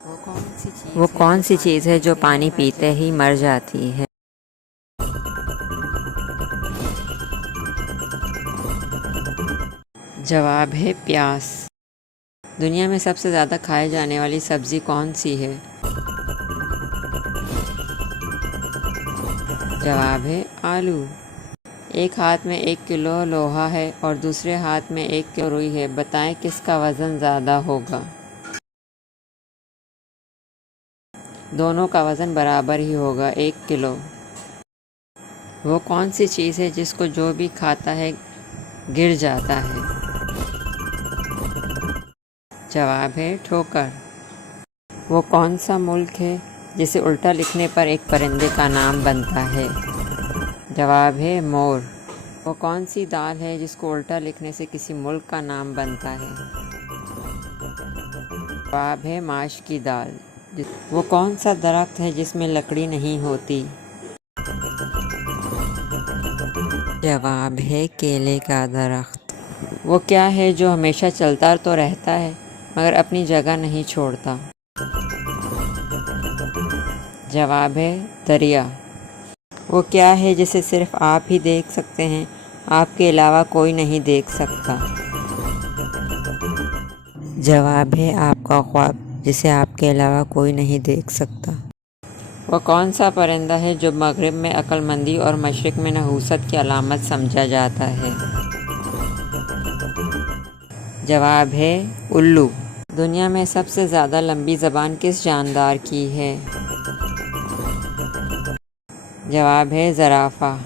وہ کون سی چیز ہے جو پانی پیتے ہی مر جاتی ہے؟ جواب ہے پیاس۔ دنیا میں سب سے زیادہ کھائے جانے والی سبزی کون سی ہے؟ جواب ہے آلو۔ ایک ہاتھ میں 1 کلو لوہا ہے اور دوسرے ہاتھ میں 1 کلو روئی ہے، بتائیں کس کا وزن زیادہ ہوگا؟ دونوں کا وزن برابر ہی ہوگا، 1 کلو۔ وہ کون سی چیز ہے جس کو جو بھی کھاتا ہے گر جاتا ہے؟ جواب ہے ٹھوکر۔ وہ کون سا ملک ہے جسے الٹا لکھنے پر ایک پرندے کا نام بنتا ہے؟ جواب ہے مور۔ وہ کون سی دال ہے جس کو الٹا لکھنے سے کسی ملک کا نام بنتا ہے؟ جواب ہے ماش کی دال۔ وہ کون سا درخت ہے جس میں لکڑی نہیں ہوتی؟ جواب ہے کیلے کا درخت۔ وہ کیا ہے جو ہمیشہ چلتا تو رہتا ہے مگر اپنی جگہ نہیں چھوڑتا؟ جواب ہے دریا۔ وہ کیا ہے جسے صرف آپ ہی دیکھ سکتے ہیں، آپ کے علاوہ کوئی نہیں دیکھ سکتا؟ جواب ہے آپ کا خواب، جسے آپ کے علاوہ کوئی نہیں دیکھ سکتا۔ وہ کون سا پرندہ ہے جو مغرب میں عقل مندی اور مشرق میں نحوست کی علامت سمجھا جاتا ہے؟ جواب ہے الو۔ دنیا میں سب سے زیادہ لمبی زبان کس جاندار کی ہے؟ جواب ہے زرافہ۔